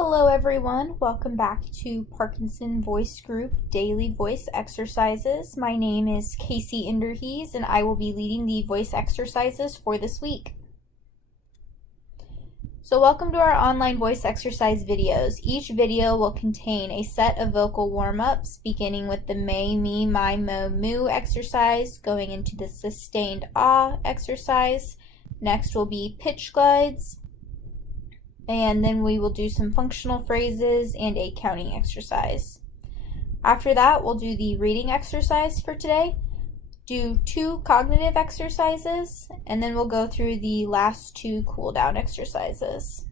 Hello everyone, welcome back to Parkinson Voice Group Daily Voice Exercises. My name is Casey Inderhees and I will be leading the voice exercises for this week. So welcome to our online voice exercise videos. Each video will contain a set of vocal warm-ups beginning with the may, me, my, mo, moo exercise, going into the sustained ah exercise. Next will be pitch glides. And then we will do some functional phrases and a counting exercise. After that, we'll do the reading exercise for today, do 2 cognitive exercises, and then we'll go through the last 2 cool down exercises.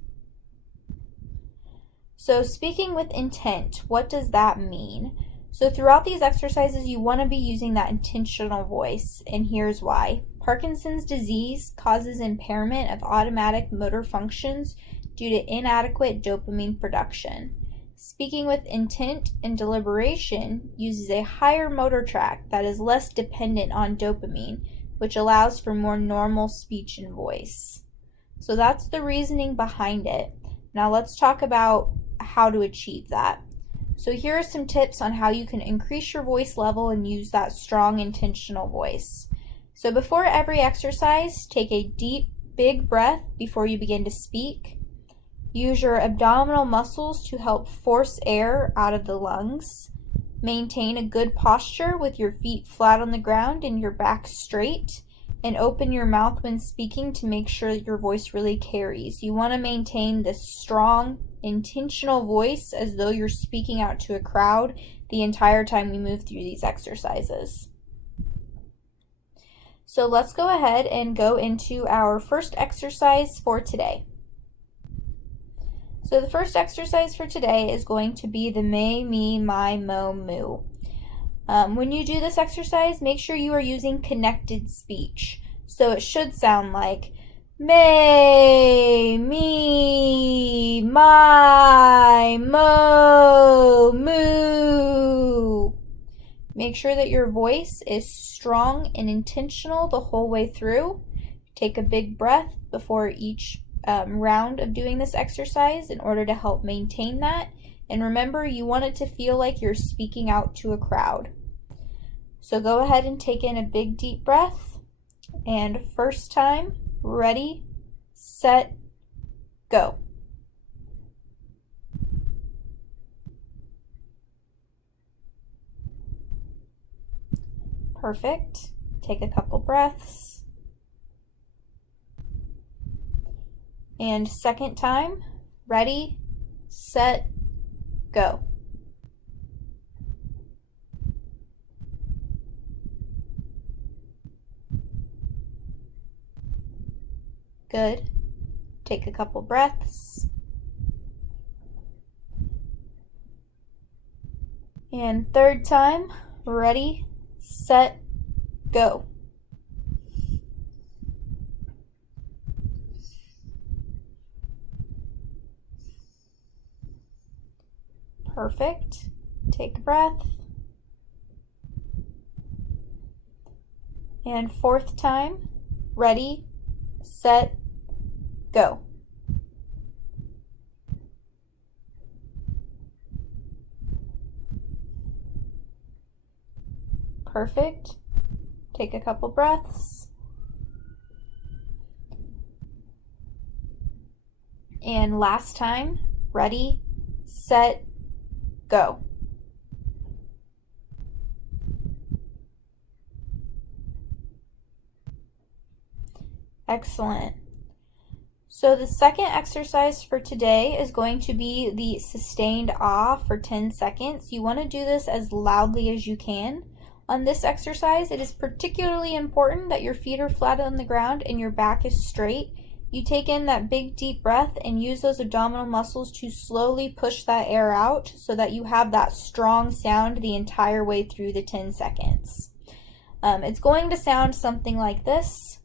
So speaking with intent, what does that mean? So throughout these exercises, you want to be using that intentional voice, and here's why. Parkinson's disease causes impairment of automatic motor functions due to inadequate dopamine production. Speaking with intent and deliberation uses a higher motor tract that is less dependent on dopamine, which allows for more normal speech and voice. So that's the reasoning behind it. Now let's talk about how to achieve that. So here are some tips on how you can increase your voice level and use that strong intentional voice. So before every exercise, take a deep, big breath before you begin to speak. Use your abdominal muscles to help force air out of the lungs. Maintain a good posture with your feet flat on the ground and your back straight. And open your mouth when speaking to make sure that your voice really carries. You want to maintain this strong, intentional voice as though you're speaking out to a crowd the entire time we move through these exercises. So let's go ahead and go into our first exercise for today. So the first exercise for today is going to be the may, me, my, mo, moo. When you do this exercise, make sure you are using connected speech. So it should sound like may, me, my, mo, moo. Make sure that your voice is strong and intentional the whole way through. Take a big breath before each round of doing this exercise in order to help maintain that. And remember, you want it to feel like you're speaking out to a crowd. So go ahead and take in a big deep breath. And first time, ready, set, go. Perfect. Take a couple breaths. And second time, ready, set, go. Good. Take a couple breaths. And third time, ready, set, go. Perfect. Take a breath. And fourth time, ready, set, go. Perfect. Take a couple breaths. And last time, ready, set, go. Excellent. So the second exercise for today is going to be the sustained ah for 10 seconds. You want to do this as loudly as you can. On this exercise, it is particularly important that your feet are flat on the ground and your back is straight. You take in that big deep breath and use those abdominal muscles to slowly push that air out so that you have that strong sound the entire way through the 10 seconds. It's going to sound something like this.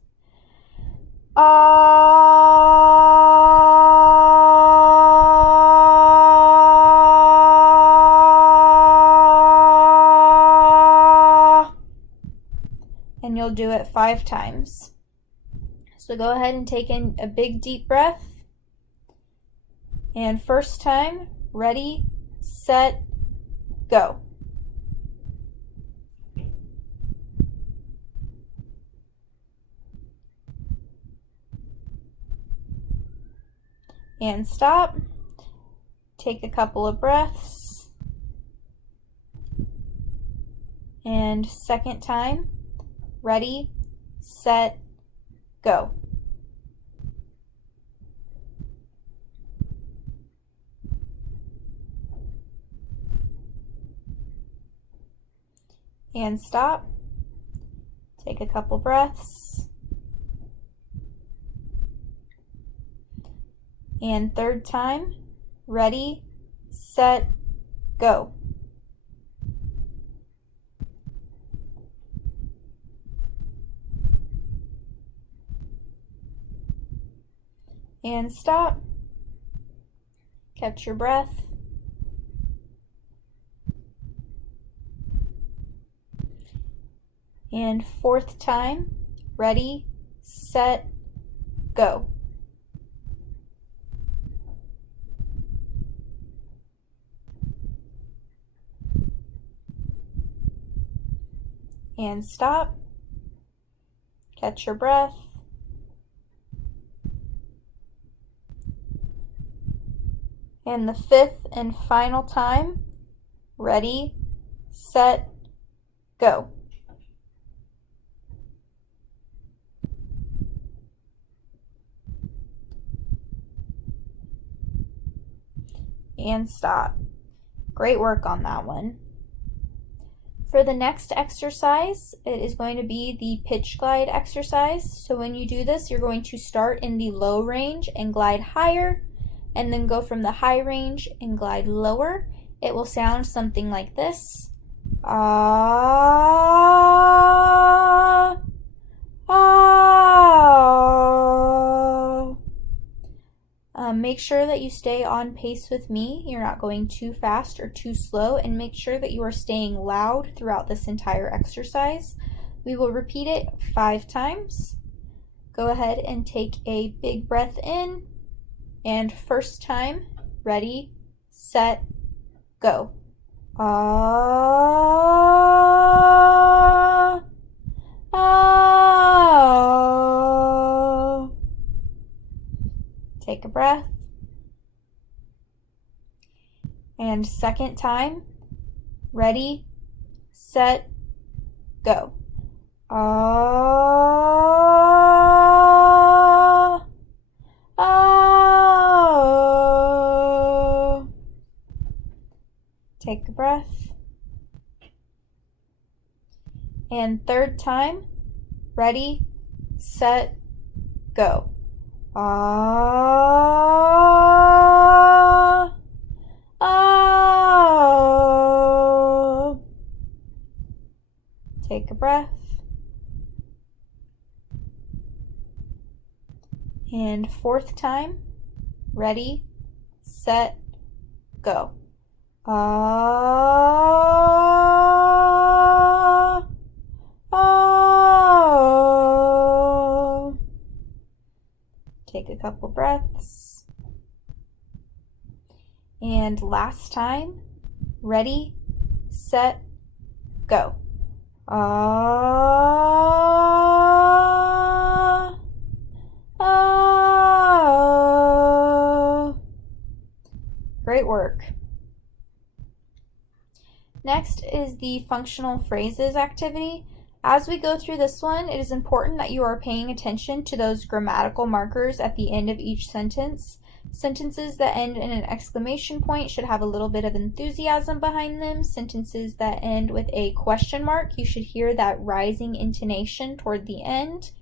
And you'll do it 5 times. So go ahead and take in a big deep breath. And first time, ready, set, go. And stop. Take a couple of breaths. And second time, ready, set, go. And stop. Take a couple breaths. And third time, ready, set, go. And stop. Catch your breath. And fourth time, ready, set, go. And stop. Catch your breath. And the fifth and final time, ready, set, go. And stop. Great work on that one. For the next exercise, it is going to be the pitch glide exercise. So when you do this, you're going to start in the low range and glide higher, and then go from the high range and glide lower. It will sound something like this. Ah, ah. Make sure that you stay on pace with me. You're not going too fast or too slow, and make sure that you are staying loud throughout this entire exercise. We will repeat it 5 times. Go ahead and take a big breath in. And first time, ready, set, go. Ah, ah. Take a breath. And second time, ready, set, go. Ah, ah. Take a breath. And third time, ready, set, go. Ah, ah. Take a breath. And fourth time, ready, set, go. Ah, ah. Take a couple breaths. And last time, ready, set, go. Ah, ah. Great work. Next is the functional phrases activity. As we go through this one, it is important that you are paying attention to those grammatical markers at the end of each sentence. Sentences that end in an exclamation point should have a little bit of enthusiasm behind them. Sentences that end with a question mark, you should hear that rising intonation toward the end.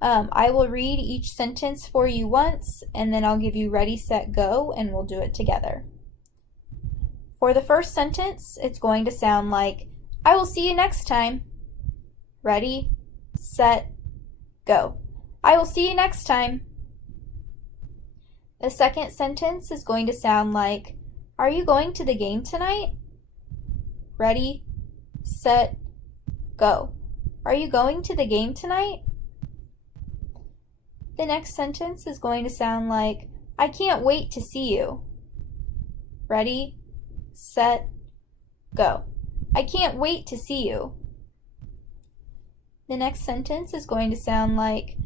I will read each sentence for you once, and then I'll give you ready, set, go, and we'll do it together. For the first sentence, it's going to sound like, I will see you next time. Ready, set, go. I will see you next time. The second sentence is going to sound like, are you going to the game tonight? Ready, set, go. Are you going to the game tonight? The next sentence is going to sound like, I can't wait to see you. Ready, set, go. I can't wait to see you. The next sentence is going to sound like,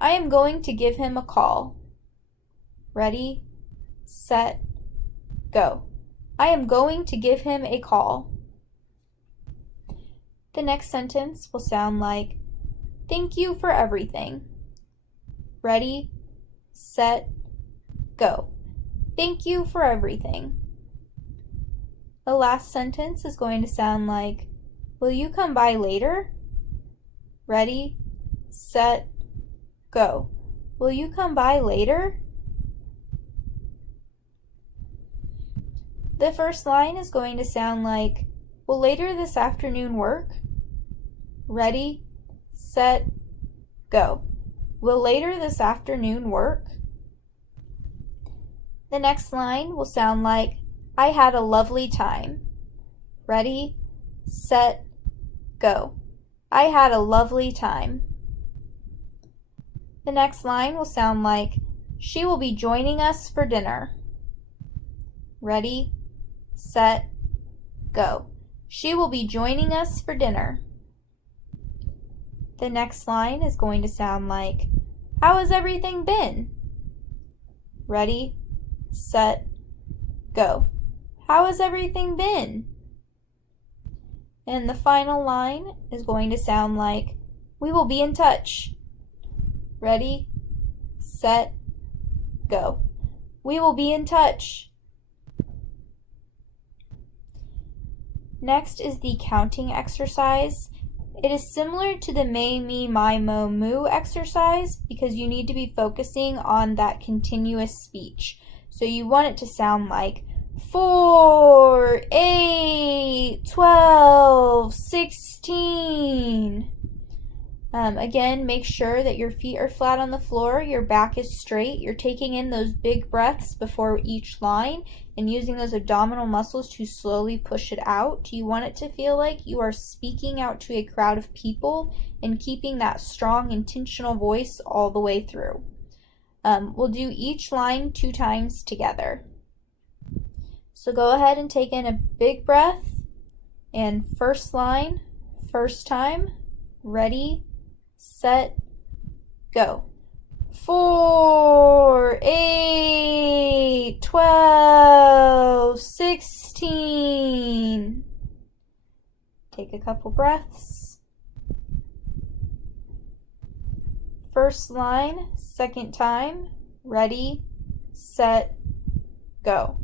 I am going to give him a call. Ready, set, go. I am going to give him a call. The next sentence will sound like, thank you for everything. Ready, set, go. Thank you for everything. The last sentence is going to sound like, will you come by later? Ready, set, go. Will you come by later? The first line is going to sound like, will later this afternoon work? Ready, set, go. Will later this afternoon work? The next line will sound like, I had a lovely time. Ready, set, go. I had a lovely time. The next line will sound like, she will be joining us for dinner. Ready, set, go. She will be joining us for dinner. The next line is going to sound like, how has everything been? Ready, set, go. How has everything been? And the final line is going to sound like, we will be in touch. Ready, set, go. We will be in touch. Next is the counting exercise. It is similar to the may, me, my, mo, moo exercise because you need to be focusing on that continuous speech. So you want it to sound like 4, 8, 12, 16. Again, make sure that your feet are flat on the floor, your back is straight, you're taking in those big breaths before each line and using those abdominal muscles to slowly push it out. You want it to feel like you are speaking out to a crowd of people and keeping that strong, intentional voice all the way through. We'll do each line 2 times together. So go ahead and take in a big breath, and first line, first time, ready, set, go. 4, 8, 12, 16. Take a couple breaths. First line, second time, ready, set, go.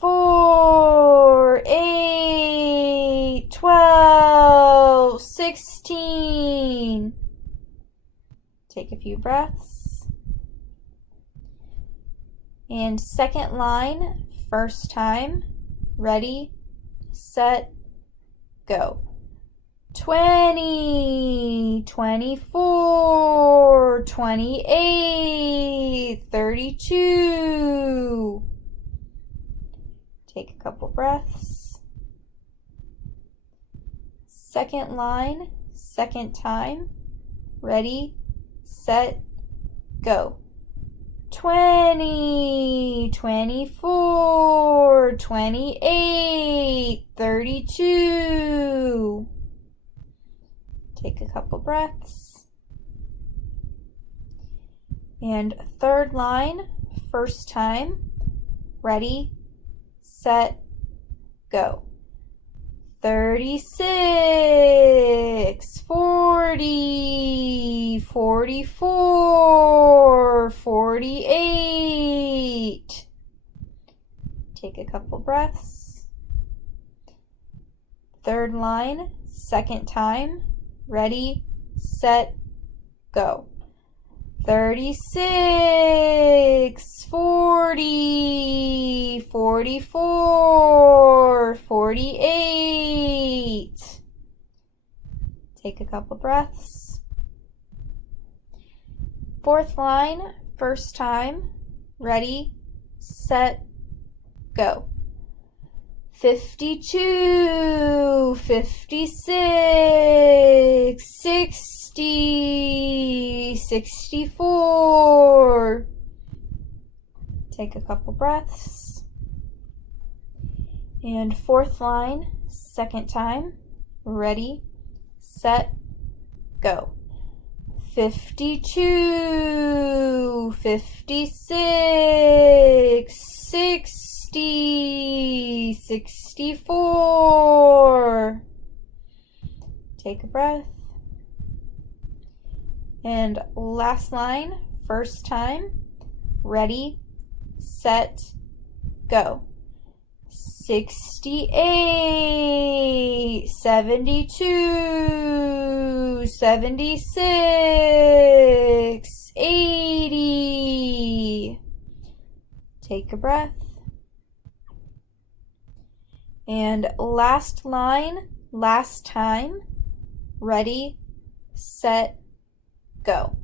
4, 8, 12, 16. Take a few breaths. And second line, first time, ready, set, go. 20, 24, 28, 32. Take a couple breaths. Second line, second time, ready, set, go. 20, 24, 28, 32. Take a couple breaths. And third line, first time, ready, set, go. 36, 40, 44, 48. Take a couple breaths. Third line, second time, ready, set, go. 36, 40, 44, 48. Take a couple breaths. Fourth line, first time, ready, set, go. 52, 56, 60, 64. Take a couple breaths. And fourth line, second time. Ready, set, go. 52, 56, 60, 64. Take a breath. And last line, first time. Ready, set, go. 68, 72, 76, 80. Take a breath. And last line, last time. Ready, set, go.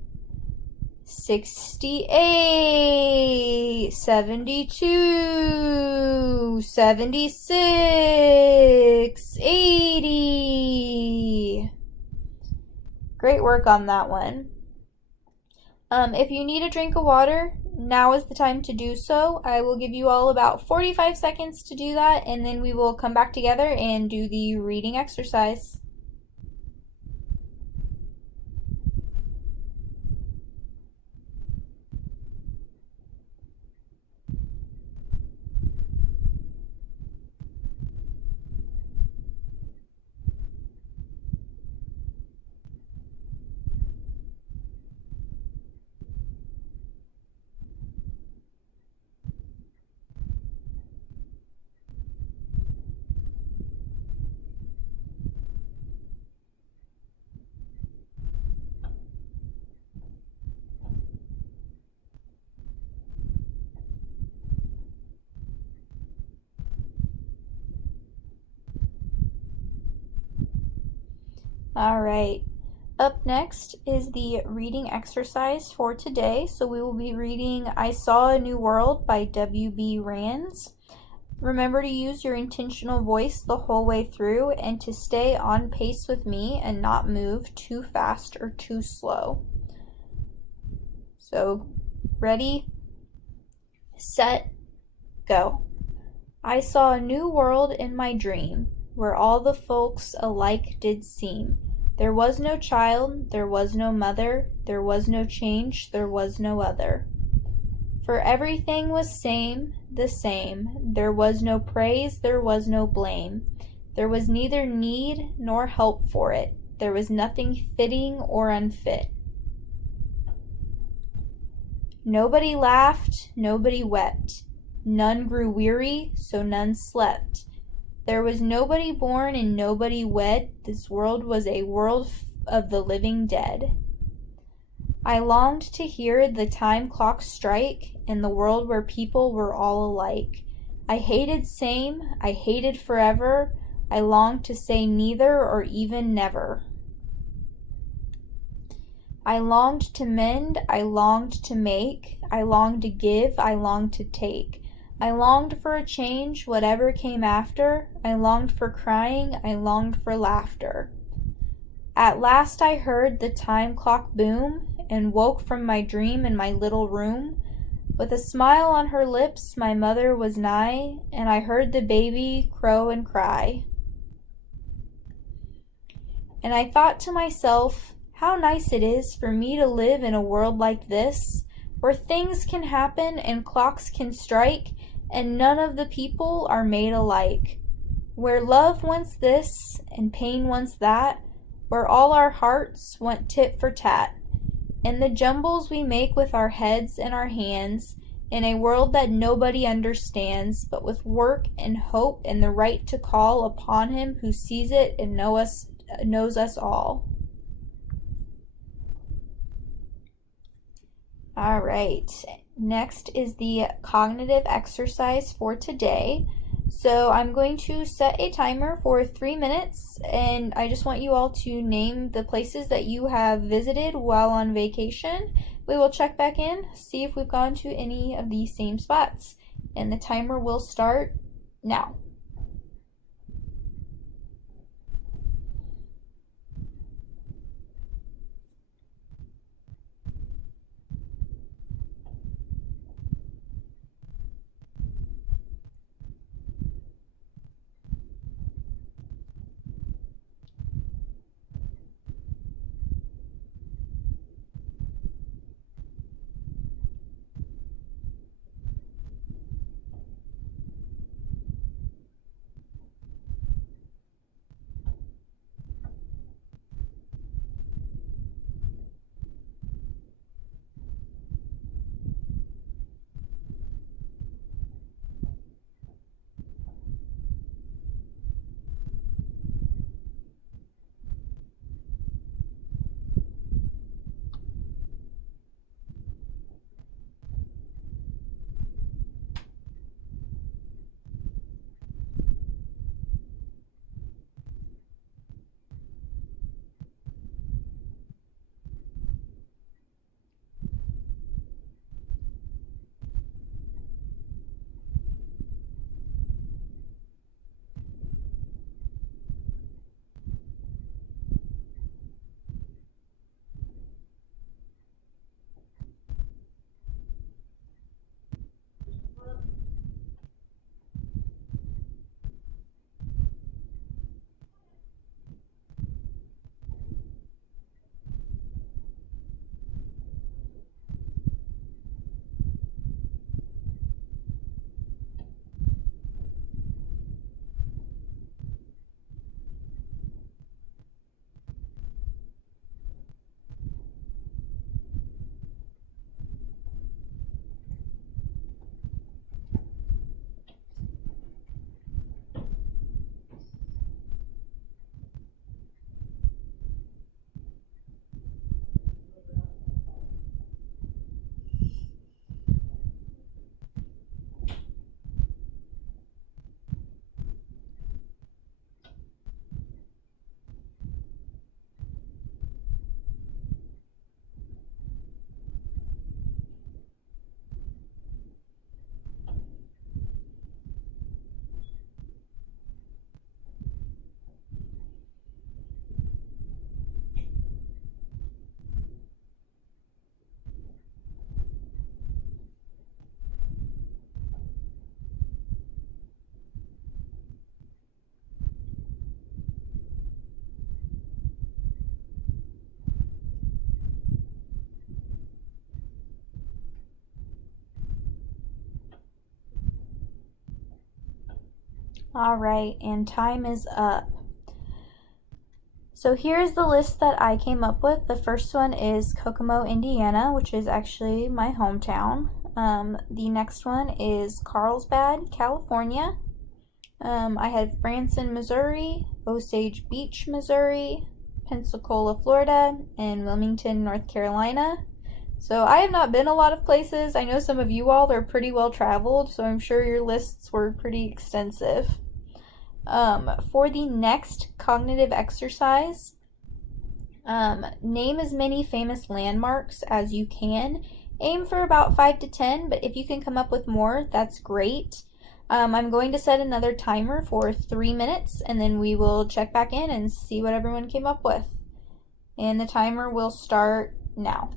68, 72, 76, 80. Great work on that one. If you need a drink of water, now is the time to do so. I will give you all about 45 seconds to do that, and then we will come back together and do the reading exercise. All right. Up next is the reading exercise for today. So we will be reading I Saw a New World by W.B. Rands. Remember to use your intentional voice the whole way through and to stay on pace with me and not move too fast or too slow. So, ready, set, go. I saw a new world in my dream, where all the folks alike did seem. There was no child, there was no mother, there was no change, there was no other. For everything was the same. There was no praise, there was no blame. There was neither need nor help for it. There was nothing fitting or unfit. Nobody laughed, nobody wept. None grew weary, so none slept. There was nobody born and nobody wed. This world was a world of the living dead. I longed to hear the time clock strike in the world where people were all alike. I hated same, I hated forever. I longed to say neither or even never. I longed to mend, I longed to make. I longed to give, I longed to take. I longed for a change, whatever came after. I longed for crying, I longed for laughter. At last I heard the time clock boom and woke from my dream in my little room. With a smile on her lips, my mother was nigh, and I heard the baby crow and cry. And I thought to myself, how nice it is for me to live in a world like this, where things can happen and clocks can strike, and none of the people are made alike. Where love wants this and pain wants that, where all our hearts want tit for tat. In the jumbles we make with our heads and our hands, in a world that nobody understands, but with work and hope and the right to call upon him who sees it and knows us all. All right, next is the cognitive exercise for today. So I'm going to set a timer for 3 minutes, and I just want you all to name the places that you have visited while on vacation. We will check back in, see if we've gone to any of these same spots, and the timer will start now. All right, and time is up. So here's the list that I came up with. The first one is Kokomo, Indiana, which is actually my hometown. The next one is Carlsbad, California. I have Branson, Missouri, Osage Beach, Missouri, Pensacola, Florida, and Wilmington, North Carolina. So I have not been a lot of places. I know some of you all are pretty well traveled, so I'm sure your lists were pretty extensive. For the next cognitive exercise, name as many famous landmarks as you can. Aim for about 5 to 10, but if you can come up with more, that's great. I'm going to set another timer for 3 minutes, and then we will check back in and see what everyone came up with. And the timer will start now.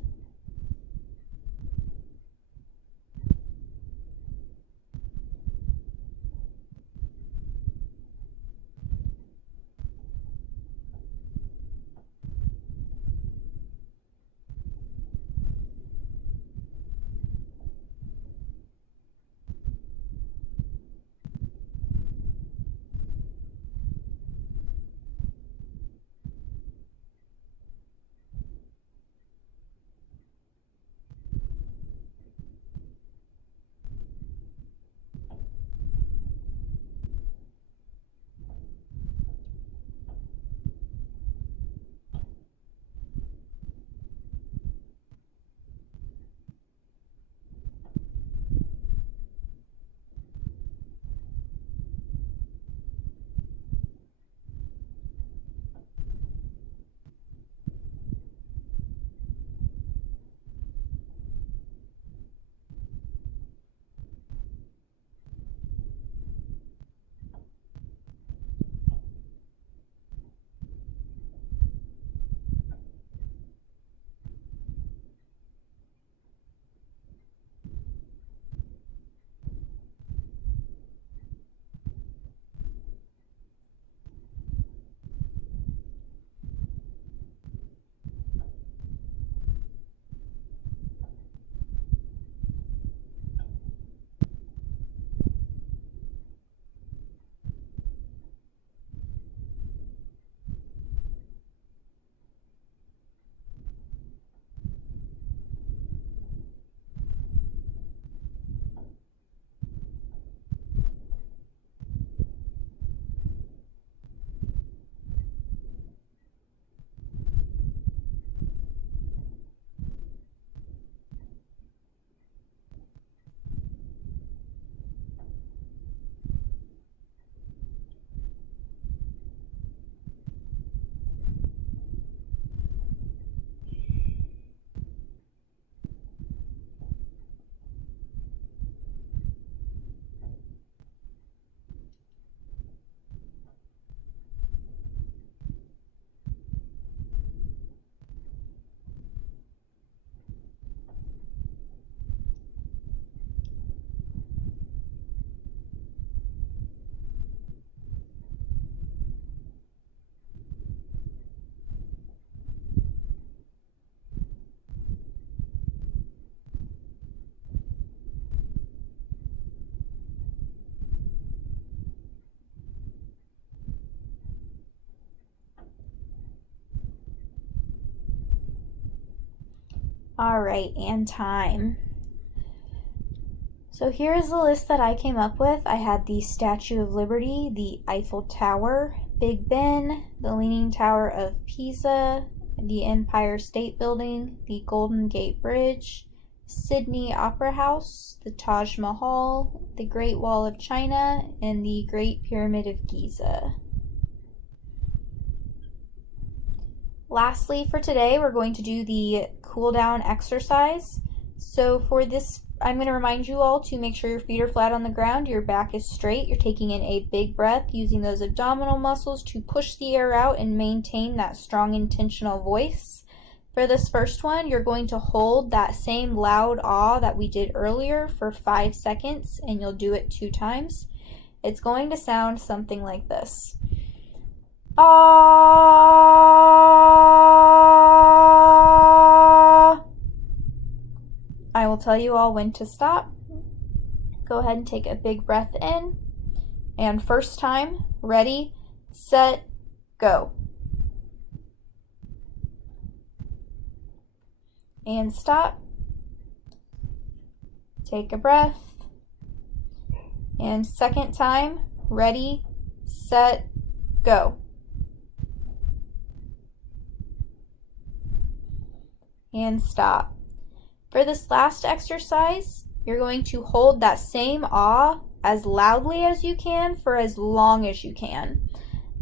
All right, and time. So here's the list that I came up with. I had the Statue of Liberty, the Eiffel Tower, Big Ben, the Leaning Tower of Pisa, the Empire State Building, the Golden Gate Bridge, Sydney Opera House, the Taj Mahal, the Great Wall of China, and the Great Pyramid of Giza. Lastly, for today, we're going to do the cool down exercise. So for this, I'm going to remind you all to make sure your feet are flat on the ground, your back is straight, you're taking in a big breath, using those abdominal muscles to push the air out and maintain that strong intentional voice. For this first one, you're going to hold that same loud ah that we did earlier for 5 seconds, and you'll do it 2 times. It's going to sound something like this. Ah. I will tell you all when to stop. Go ahead and take a big breath in And first time, ready, set, go. And stop. Take a breath. And second time, ready, set, go. And stop. For this last exercise, you're going to hold that same ah as loudly as you can for as long as you can.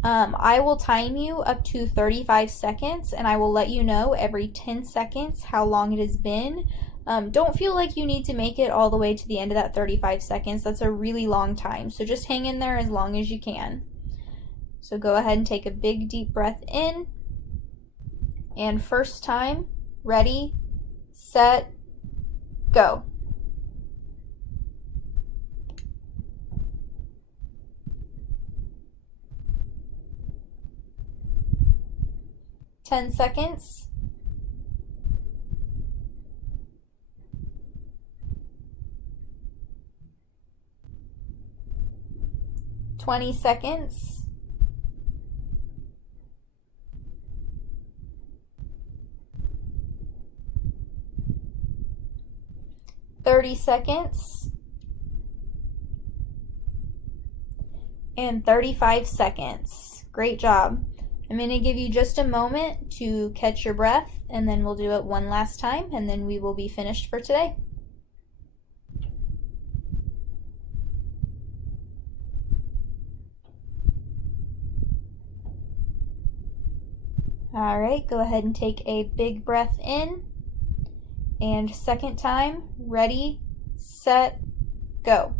I will time you up to 35 seconds, and I will let you know every 10 seconds how long it has been. Don't feel like you need to make it all the way to the end of that 35 seconds. That's a really long time, so just hang in there as long as you can. So go ahead and take a big deep breath in, and first time, ready, set, go. Ten seconds. 20 seconds. 30 seconds. And 35 seconds. Great job. I'm going to give you just a moment to catch your breath, and then we'll do it one last time, and then we will be finished for today. All right, go ahead and take a big breath in. And second time, ready, set, go.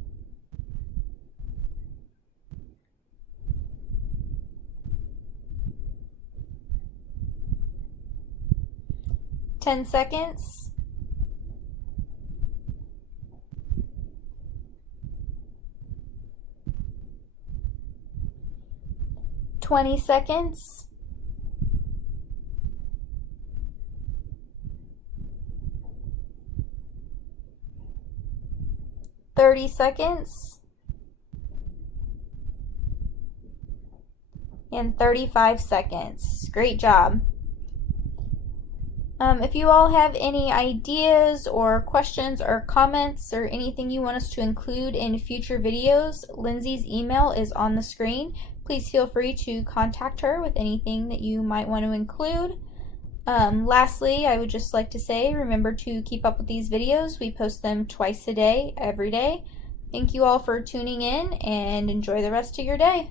Ten seconds. 20 seconds. 30 seconds. And 35 seconds. Great job. If you all have any ideas or questions or comments or anything you want us to include in future videos, Lindsay's email is on the screen. Please feel free to contact her with anything that you might want to include. Lastly, I would just like to say, remember to keep up with these videos. We post them twice a day, every day. Thank you all for tuning in, and enjoy the rest of your day.